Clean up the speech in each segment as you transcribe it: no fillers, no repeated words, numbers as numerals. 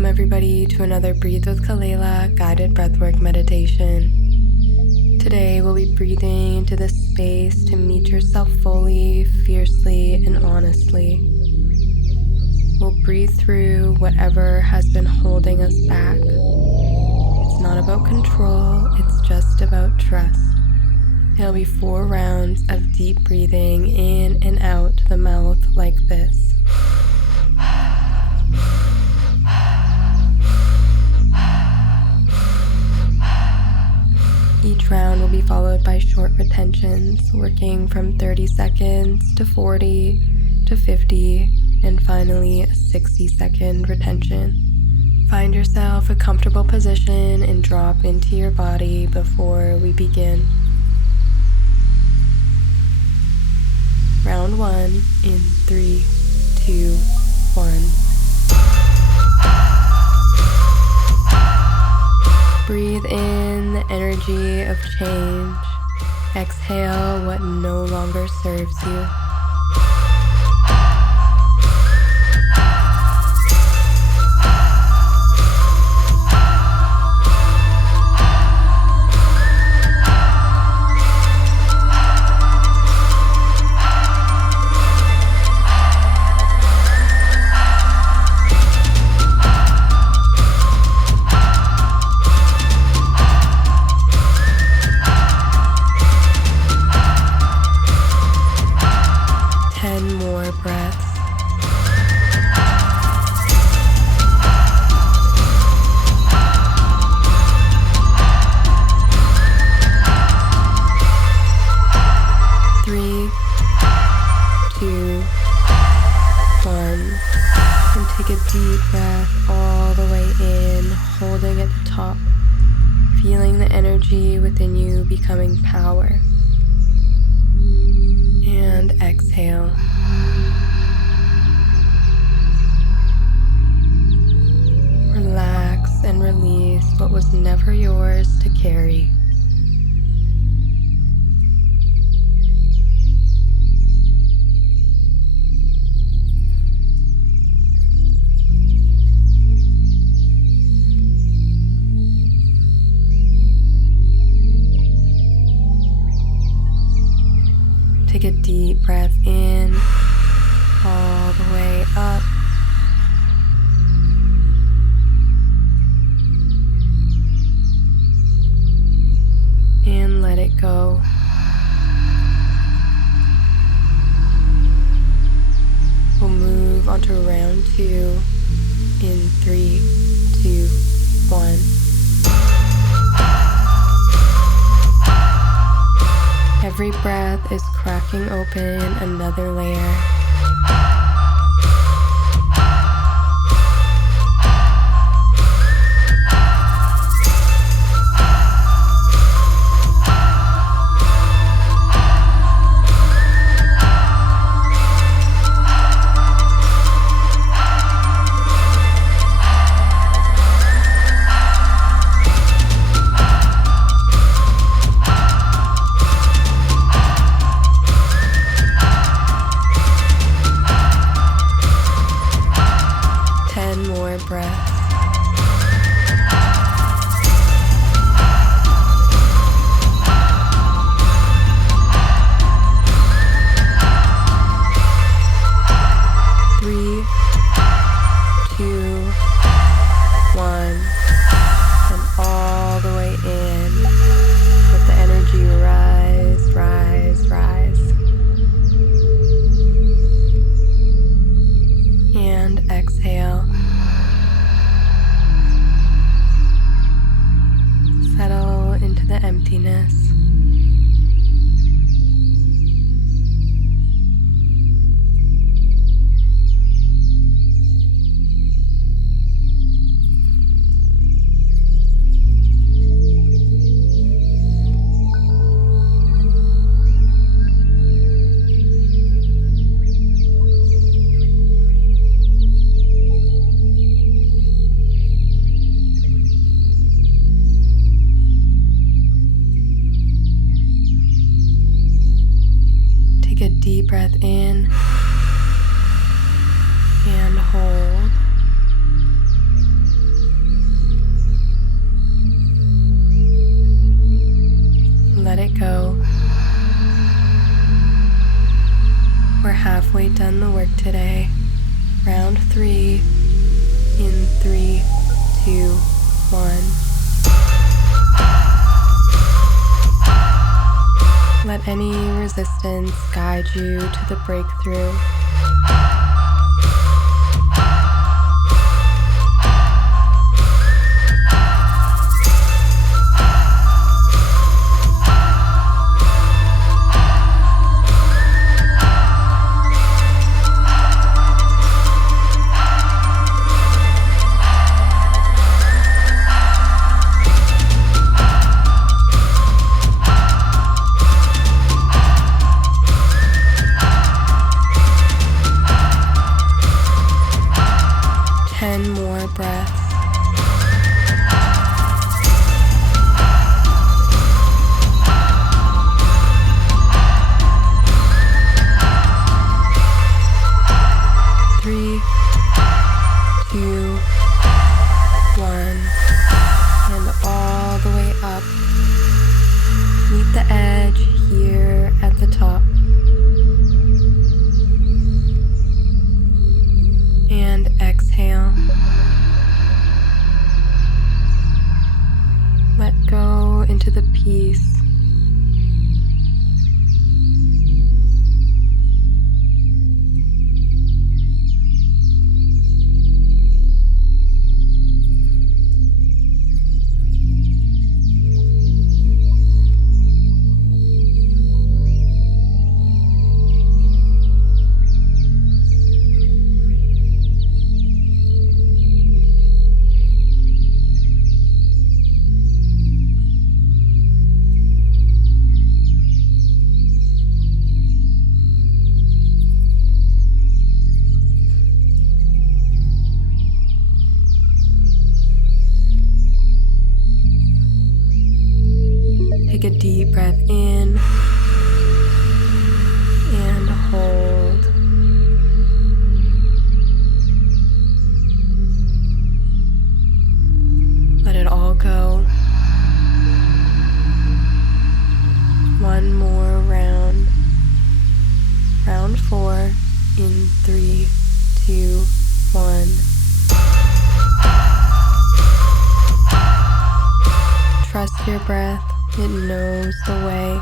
Welcome everybody to another Breathe with Kelaila guided breathwork meditation. Today we'll be breathing into this space to meet yourself fully, fiercely, and honestly. We'll breathe through whatever has been holding us back. It's not about control, it's just about trust. It'll be 4 rounds of deep breathing in and out the mouth like this. Each round will be followed by short retentions, working from 30 seconds to 40 to 50, and finally a 60-second retention. Find yourself a comfortable position and drop into your body before we begin. Round 1 in 3, 2, 1. Breathe in the energy of change. Exhale what no longer serves you. Breaths. Three, 2, 1. And take a deep breath all the way in, holding at the top, feeling the energy within you becoming power. And exhale. Relax and release what was never yours to carry. Take a deep breath in, all the way up. And let it go. We'll move on to round 2 in 3, 2, 1. Every breath is cracking open another layer. Breath. Three, 2, 1, and all the way in. Let the energy rise, rise, rise. And exhale. Settle into the emptiness. 2, 1. Let any resistance guide you to the breakthrough. Breaths. Three, two, one, and all the way up. Meet the edge here at the top. And exhale. Let go into the peace. Take a deep breath in and hold. Let it all go. One more round. Round 4 in 3, 2, 1. Trust your breath. It knows the way.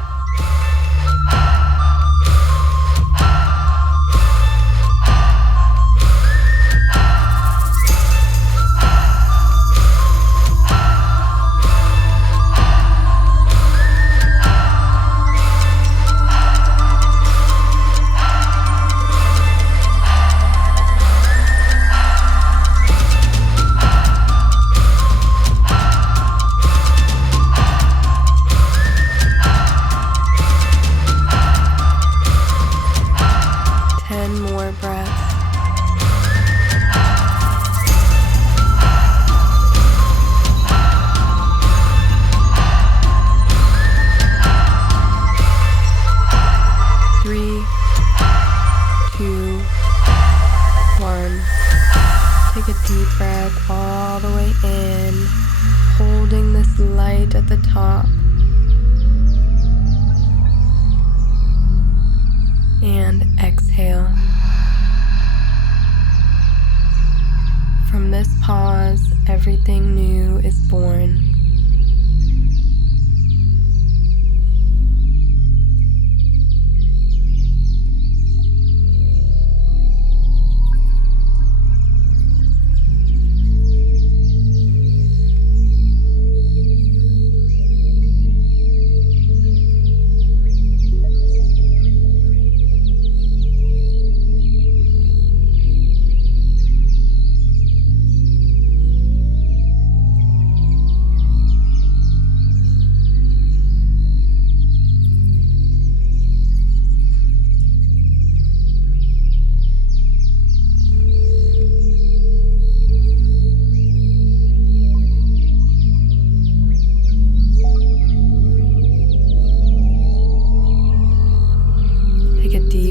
Take a deep breath all the way in, holding this light at the top. And exhale. From this pause, everything new is born.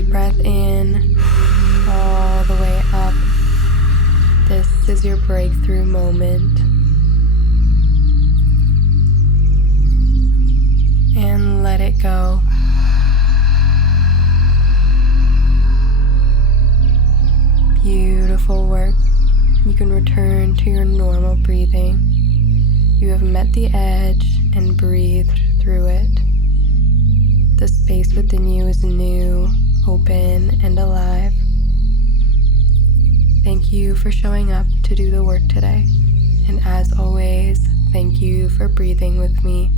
Breath in, all the way up. This is your breakthrough moment. And let it go. Beautiful work. you can return to your normal breathing. You have met the edge and breathed through it. The space within you is new, open, and alive. Thank you for showing up to do the work today. And as always, thank you for breathing with me.